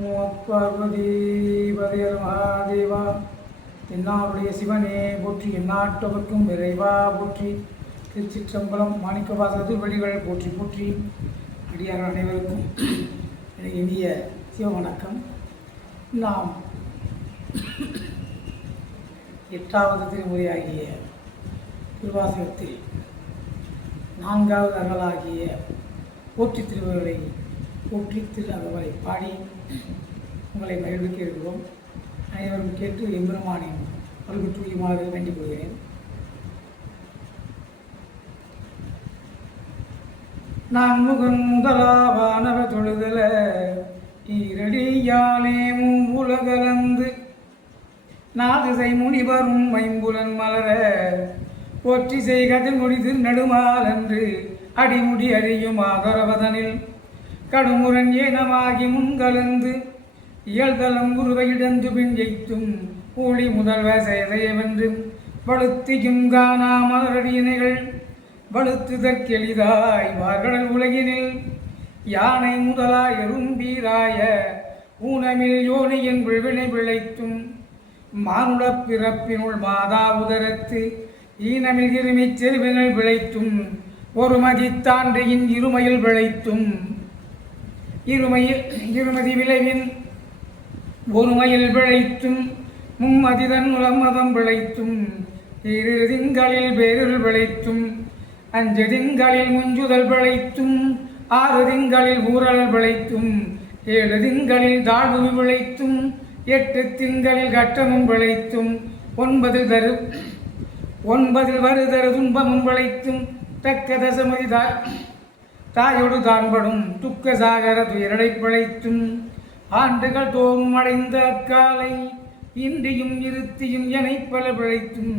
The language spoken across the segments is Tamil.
பார்வதி பதையர் மகாதேவா. என்னாருடைய சிவனே போற்றி, எந்நாட்டவர்க்கும் விரைவா போற்றி. திருச்சிற்றம்பலம் மாணிக்கவாசகர் வழிகள் போற்றி போற்றி. அடியார் அனைவருக்கும் எனக்கு இனிய சிவ வணக்கம். நாம் 8வது திருமுறையாகிய திருவாசகத்தில் 4வது அகலாகிய போற்றி திருவருளை போற்றி திரு அகவலை பாடி உங்களை மகிழ்விக்க இருக்கிறோம். அனைவரும் கேட்டு எம்பெருமானின் பல்குற்றுயுமாறு வேண்டிக் கொள்கிறேன். நான் முகன் முதலாவானவ தொழுதல ஈரடியாலே உலகலந்து நாதிசை முனிவரும் ஐம்புலன் மலர போற்றி செய்கதில் முடிது நடுமாலன்று அடிமுடி அறியும் ஆதரவதனில் கடுமுரண் ஏனமாகி முன்கலந்து இயல்தலம் உருவையிடந்து பின் எய்த்தும் ஊழி முதல்வ செய்தயவென்று வலுத்தியும் காணா மலரடியினைகள் வலுத்துதற்கெளிதாய் வார்கடல் உலகினில் யானை முதலாய் எறும்பீராய ஊனமில் யோனியின் விழ்வினை விளைத்தும் மானுடப் பிறப்பினுள் மாதா உதரத்து ஈனமில் இருமிச் செருவினில் விளைத்தும் ஒரு மதித்தாண்டையின் இருமையில் விளைத்தும் இருமதி விளைவின் ஒருமையில் விளைத்தும் மும்மதிதன் உலமதம் விளைத்தும் இரு திங்களில் பேருள் விளைத்தும் 5 திங்களில் முஞ்சுதல் விளைத்தும் 6 திங்களில் ஊரல் விளைத்தும் 7 திங்களில் தாழ்வு விளைத்தும் 8 திங்களில் கட்டமும் விளைத்தும் 9 வருதரு துன்பமும் விளைத்தும் தக்க தசமதி தாயோடு தான்படும் துக்க சாகர துயரடை பிழைத்தும் ஆண்டுகள் தோறும் அடைந்த அக்காலை இன்றியும் இருத்தியும் எனை பல பிழைத்தும்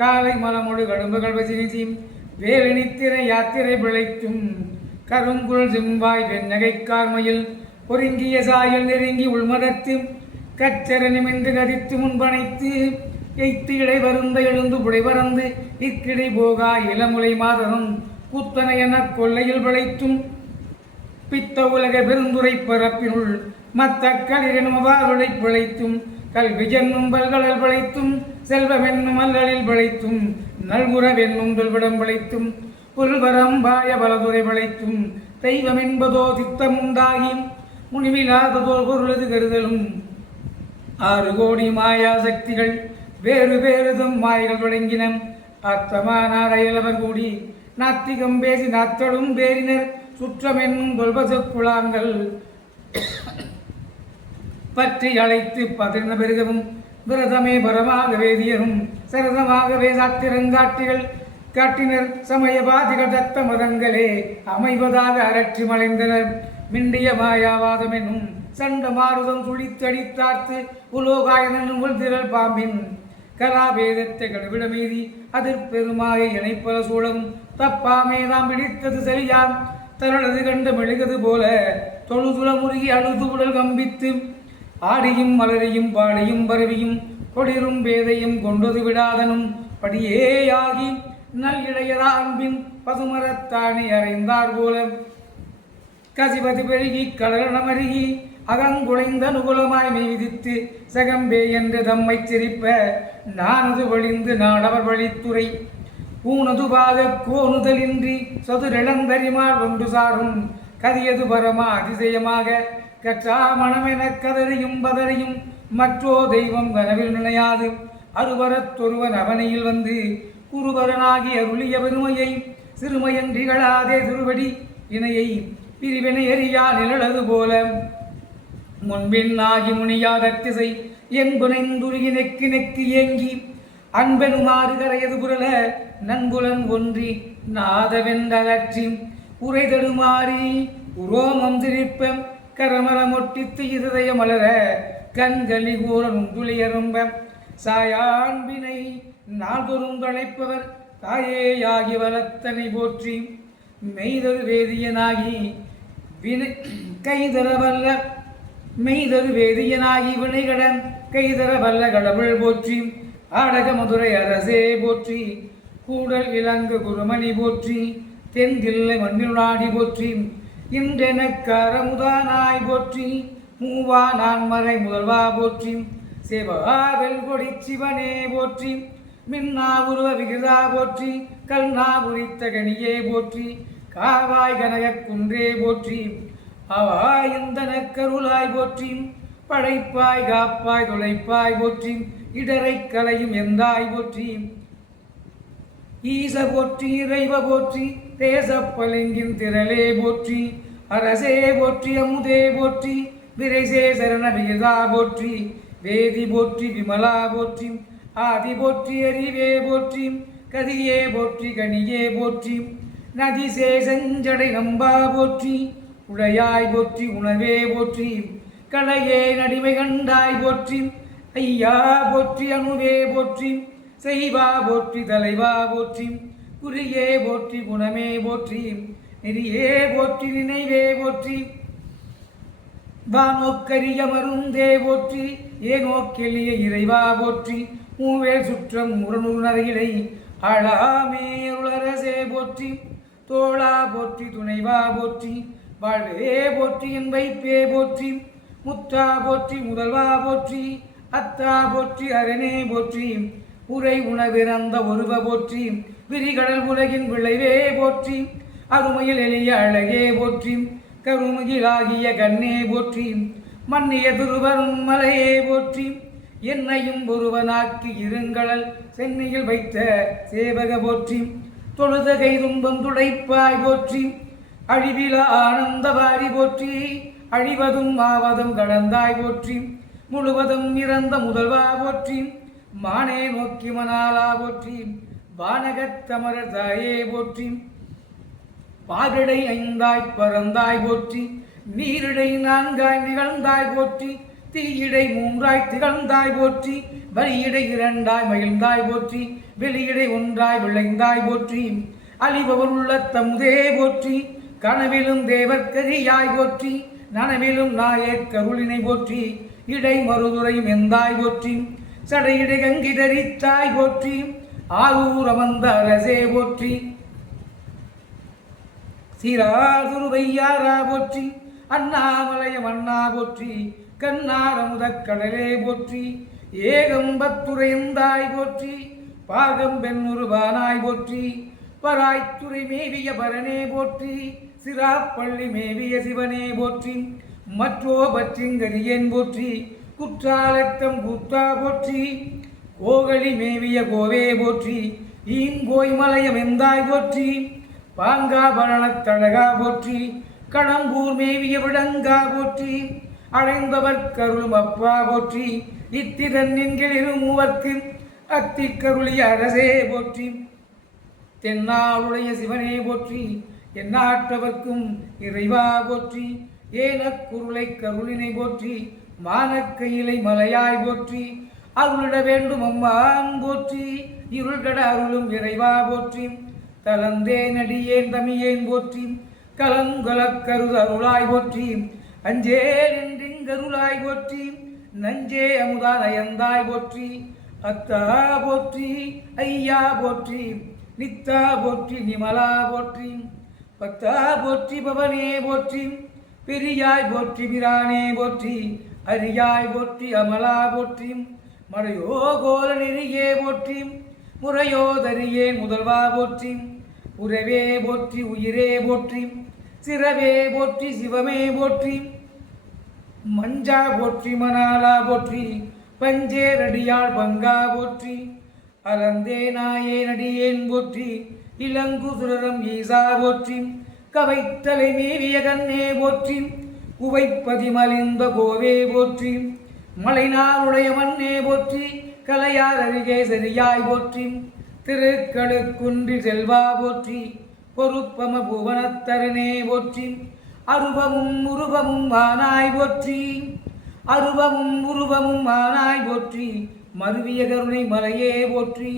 காலை மலமொடு கடும்புகள் வசினிசியும் வேலனித்திரை யாத்திரை பிழைத்தும் கருங்குள் செம்பாய் வெண்ணகை கார்மையில் ஒருங்கிய சாயல் நெருங்கி உள்மதத்து கச்சர நிமிந்து கதித்து முன்பனைத்து எய்த்து இடை வருந்த எழுந்து புடைவரந்து இக்கிடை போகா இளமுலை மாதனும் புத்தனை என கொள்ளையில் விளைத்தும் பித்த உலக பெருந்துரை பரப்பினுள் மத்த களிரெனும் அவாருளை பிழைத்தும் கல்வி என்னும் பல்கடல் விளைத்தும் செல்வமென்னும் அல்லலில் விளைத்தும் நல்குறவென்னும் தொல்விடம் விளைத்தும் புல்வரம்பாய பலதுரை விளைத்தும் தெய்வம் என்பதோ தித்தமுண்டாகி முனிவிலாததோ பொருளது கருதலும் 6 கோடி மாயா சக்திகள் வேறு வேறுதும் மாய்கள் விளங்கின அத்தமானாரையலவர் கூடி நாத்திகம் பேசி நாத்தடும் பேரினர் சுற்றமென்னும் தொல்பச குழாங்கள் பற்றி அழைத்து பதிர்ந்த பெருகவும் விரதமே பரமாக வேதியரும் சரதமாகவே சாத்திரங்காட்டிகள் காட்டினர் சமயவாதிகள் தத்த மதங்களே அமைவதாக அரற்றி மலைந்தனர் மிண்டிய மாயாவாதம் என்னும் சண்ட மாறுதம் சுழித்தடித்தார்த்து உலோகாயனும் உள்திரள் பாம்பின் கலாபேதத்தை கடுவிட மீறி அதிர் பெருமாக இணைப்பல சூழம் தப்பாமே நாம் பிடித்தது சரியாம் தரளது கண்டு மெழுகது போல தொழுதுல முருகி அழுது உடல் கம்பித்து ஆடியும் மலரையும் பாடியும் பரவியும் கொடிரும் பேதையும் கொண்டது விடாதனும் படியேயாகி நல் இளையரா அன்பின் பசுமரத்தானே அறைந்தார் போல கசிபதி பெருகி கடலமருகி அகங்குலைந்த நுகுலமாய் மெய்விதித்து சகம்பே என்று தம்மை சிரிப்ப நானது வழிந்து நாடவர் வழித்துறை ஊனதுபாக கோணுதலின்றி சதுரிழந்தறிமார் ஒன்று சாரும் கதியது பரமா அதிசயமாக கற்றா மனமென கதறியும் பதறியும் மற்றோ தெய்வம் கனவில் நினையாது அருவரத்தொருவன் அவனையில் வந்து குருவரனாகி அருளிய பெருமையை சிறுமையன்றிகளாதே திருவடி இணையை பிரிவினை எறியா நிழலது போல முன்பின் ஆகி முனியாத திசை என்புனைந்துருகி நெக்கி நெக்கி ஏங்கி அன்பெனுமாறு கரையது புரள நன்புலன் ஒன்றி நாதவென்றலற்றி உரைதடுமாறி உரோமம் சிரிப்ப கரமரமொட்டித்து இருதய மலர கண்களி கூற நுந்துளியரும்ப சாயாண்பினை நாள்தொரும் தழைப்பவர் தாயேயாகி வளத்தனை போற்றி மெய்தரு வேதியனாகி கைதரவல்ல மெய்தரு வேதியனாகி வினைகடன் கைதரவல்ல கடவுள் போற்றி ஆடக மதுரை அரசே போற்றி கூடல் இலங்கு குருமணி போற்றி தென்கில்லை மண்ணில் நாடி போற்றி இன்றெனக்கரமுதானாய் போற்றி மூவா நான்மறை முதல்வா போற்றி சேவா வெல்கொடி சிவனே போற்றி மின்னா உருவ விகிதா போற்றி கல்நா உரித்த கனியே போற்றி காவாய் கனகக் குன்றே போற்றி அவாய் இந்தன கருளாய் போற்றி படைப்பாய் காப்பாய் தொலைப்பாய் போற்றி இடரை கலையும் எந்தாய் போற்றி ஈச போற்றி இறைவ போற்றி தேசப்பலிங்கின் திரளே போற்றி அரசே போற்றி அமுதே போற்றி விரைசே சரண விகிதா போற்றி வேதி போற்றி விமலா போற்றி ஆதி போற்றி அறிவே போற்றி கதியே போற்றி கனியே போற்றி நதிசே செஞ்சடை நம்பா போற்றி உடையாய் போற்றி உணவே போற்றி கலையே நடிமை கண்டாய் போற்றி ஐயா போற்றி அணுவே போற்றி செய்வா போற்றி தலைவா போற்றி குறியே போற்றி குணமே போற்றி நெறியே போற்றி நினைவே போற்றி வானோக்கரிய மருந்தே போற்றி ஏனோக்கெளிய இறைவா போற்றி மூவேல் சுற்றம் முரணுணர்களை ஆளாமே அருளரசே போற்றி தோளா போற்றி துணைவா போற்றி வாழ்வே போற்றி என் வைப்பே போற்றி முத்தா போற்றி முதல்வா போற்றி அத்தா போற்றி அரணே போற்றி உரை உணவிறந்த ஒருவ போற்றி விரிகடல் உலகின் விளைவே போற்றி அருமையில் எளிய அழகே போற்றி கருமையிலாகிய கண்ணே போற்றி மன்னிய திருவரும் மலையே போற்றி என்னையும் ஒருவனாக்கி இருங்கடல் சென்னையில் வைத்த சேவக போற்றி தொழுத கைதுன்பம் துடைப்பாய் போற்றி அழிவில ஆனந்த வாரி போற்றி அழிவதும் ஆவதும் கடந்தாய் போற்றி முழுவதும் இறந்த முதல்வா போற்றி மானே நோக்கி மணாலா போற்றி வானகத்தமர தாயே போற்றி பாரிடை ஐந்தாய் பறந்தாய் போற்றி நீரிடை நான்காய் நிகழ்ந்தாய் போற்றி தீயிடை மூன்றாய் திகழ்ந்தாய் போற்றி வலியிடை இரண்டாய் மகிழ்ந்தாய் போற்றி வெளியிடை ஒன்றாய் விளைந்தாய் போற்றி அழிபவர் உள்ள தமுதே போற்றி கனவிலும் தேவர்கரியாய் போற்றி நனவிலும் நாயற் கருளினை போற்றி இடை மறுதுரையும் எந்தாய் போற்றி சடையிடை கங்கி தரித்தாய் போற்றி ஆரூர் அமர்ந்த அரசே போற்றி சீராதுருவையாரா போற்றி அண்ணாமலையம் அண்ணா போற்றி கண்ணாரமுதக் கடலே போற்றி ஏகம்பத்துரையந்தாய் போற்றி பாகம் பெண்ணுருவானாய் போற்றி பராய்த்துறை மேவிய பரனே போற்றி சிராப்பள்ளி மேவிய சிவனே போற்றி மற்றோ பற்றிங்கரியன் போற்றி குற்றாலத்தம் கூத்தா போற்றி கோகலி மேவிய கோவே போற்றி ஈங்கோய் மலையம் எந்தாய் போற்றி பாங்காபரணத்தழகா போற்றி கடம்பூர் மேவிய விடங்கா போற்றி அடைந்தவர் கருளும் அப்பா போற்றி இத்திரன் என்கிற மூவர்க்கு அத்திக்கருளிய அரசே போற்றி தென்னாளுடைய சிவனே போற்றி எந்நாட்டவர்க்கும் இறைவா போற்றி ஏனக்குருளை கருளினை போற்றி மானக்கையிலை மலையாய் போற்றி அருளிட வேண்டும் அம்மான் போற்றி இருள்கட அருளும் இறைவா போற்றி தலந்தே நடியேன் தமியேன் போற்றி கலங்கலக்கருது அருளாய் போற்றி அஞ்சேல் என்றிங்கருளாய் போற்றி நஞ்சே அமுதா நயந்தாய் போற்றி அத்தா போற்றி ஐயா போற்றி நித்தா போற்றி நிமலா போற்றி பத்தா போற்றி பவனே போற்றி பெரியாய் போற்றி பிரானே போற்றி அரியாய் போற்றி அமலா போற்றி மறையோ கோல நெறியே போற்றி முறையோ தரியே முதல்வா போற்றி உறவே போற்றி உயிரே போற்றி சிறவே போற்றி சிவமே போற்றி மஞ்சா போற்றி மணாலா போற்றி பஞ்சேரடியாள் பங்கா போற்றி அலந்தே நாயே நடியேன் போற்றி இளங்குசுரம் ஈசா போற்றி கவைத்தலை மேவிய கண்ணே போற்றி குவைப்பதி மலிந்த கோவே போற்றி மலைநாளுடைய மண்ணே போற்றி கலையார் அருகே சரியாய் போற்றி திருக்கடுக்குன்றில் செல்வா போற்றி பொறுப்பம புவனத்தரனே போற்றி அருவமும் உருவமும் ஆனாய் போற்றி அருவமும் உருவமும் ஆனாய் போற்றி மருவிய கருணை மலையே போற்றி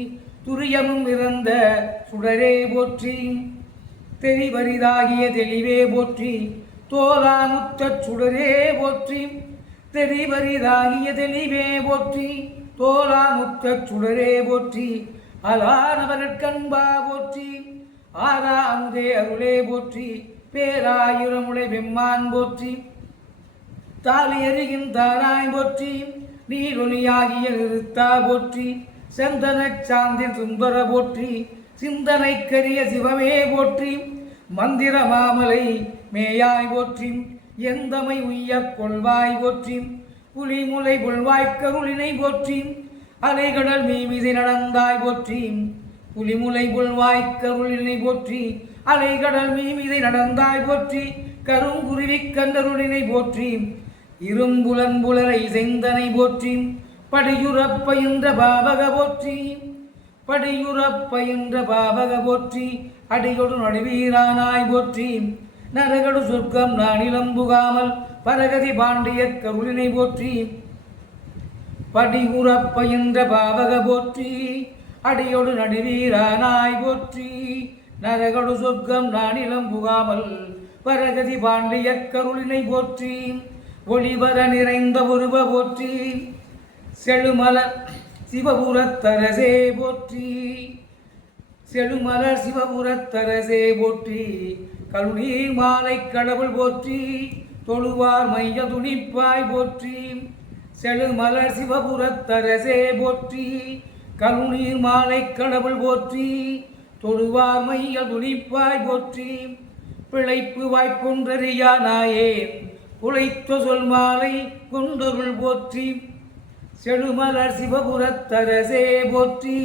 துரியமும் இறந்த சுடரே போற்றி தெரிவரிதாகிய தெளிவே போற்றி தோலாமுத்தச் சுடரே போற்றி தெரிவரிதாகிய தெளிவே போற்றி தோலாமுத்தச் சுடரே போற்றி அலானவர்கண்பா போற்றி ஆரா அமுதே அருளே போற்றி பேராயிரமுடை வெம்மான் போற்றி தாலி எறிகின்றாராய் போற்றி நீரொலியாகிய நிறுத்தா போற்றி செந்தனச் சாந்தின் சுந்தர போற்றி சிந்தனைக்கரிய சிவமே போற்றி மந்திர மாமலை மேயாய் போற்றி எந்தமை உய்யக் கொள்வாய் போற்றி புலிமுலை புல்வாய்க்கருளினை போற்றி அலைகடல் மீமிசை நடந்தாய் போற்றி புலிமுலை புல்வாய்க்கருளினை போற்றி அலைகடல் மீமிசை நடந்தாய் போற்றி கருங்குருவி கண்டருளினை போற்றி இரும்புலன்புலரை செந்தனை போற்றி படியுறப்பயின்ற பாவக போற்றி படியுறப்பயின்ற பாவக போற்றி அடிகொடு நடுவீரானாய் போற்றி நரகடு சொர்க்கம் நானிலம் புகாமல் பரகதி பாண்டிய கருளினை போற்றி படியுறப்பயின்ற பாவக போற்றி அடியோடு நடுவீரானாய் போற்றி நரகடு சொர்க்கம் நானிலம் புகாமல் பரகதி பாண்டிய கருளினை போற்றி ஒளிவர நிறைந்த உருவ போற்றி செழுமலர் சிவபுரத்தரசே போற்றி செழுமலர் சிவபுரத்தரசே போற்றி கருணீர் மாலை கடவுள் போற்றி தொழுவார் மைய துணிப்பாய் போற்றி செழுமலர் சிவபுரத்தரசே போற்றி கருணீர் மாலை கடவுள் போற்றி தொழுவார் மைய துணிப்பாய் போற்றி பிழைப்பு வாய்ப்பொன்றறியா நாயே உழைத்த சொல் மாலை கொண்டொருள் போற்றி செழுமலர் சிவபுரத்தரசே போற்றி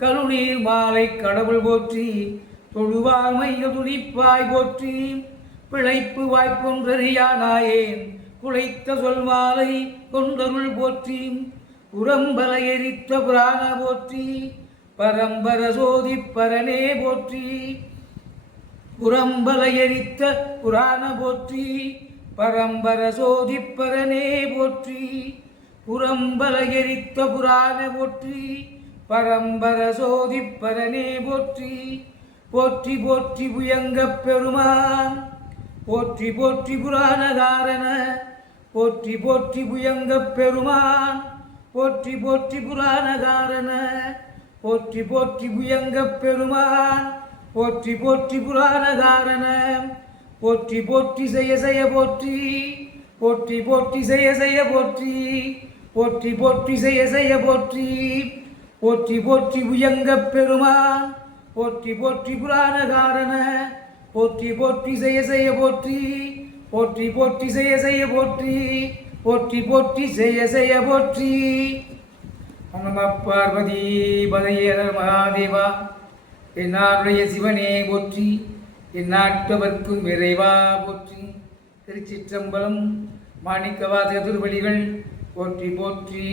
கருணீர் மாலை கடவுள் போற்றி தொழுவார் மைய துணிப்பாய் போற்றி பிழைப்பு வாய்ப்பொன்றறியா நாயேன் குழைத்த சொல் மாலை கொண்டருள் போற்றி உரம்பல எரித்த புராண போற்றி பரம்பர சோதி பரனே போற்றி புறம்பல எரித்த புராண போற்றி பரம்பர சோதி பரனே போற்றி புறம்பல எரித்த புராண போற்றி பரம்பர சோதி பரனே போற்றி போற்றி போற்றி புயங்கப் பெருமான் போற்றி போற்றி புராணகாரண போற்றி போற்றி புயங்கப் பெருமான் போற்றி போற்றி புராணகாரண போற்றி போற்றி புயங்கப் பெருமான் போற்றி போற்றி புராணகாரண போற்றி போற்றி செய்ய செய்ய போற்றி போற்றி போற்றி செய்ய செய்ய போற்றி போற்றி போற்றி செய்ய செய்ய போற்றி போற்றி போற்றி புயங்கப் பெருமான் போற்றி போற்றி புராணகாரண போற்றி போற்றி செய்ய செய்ய போற்றி போற்றி போற்றி செய்ய செய்ய போற்றி போற்றி போற்றி செய்ய செய்ய போற்றி நம பார்வதி பதையர் மகாதேவா என்னாருடைய சிவனே போற்றி எந்நாட்டவர்க்கும் விரைவா போற்றி திருச்சிற்றம்பலம் மாணிக்கவாச திருவடிகள் போற்றி போற்றி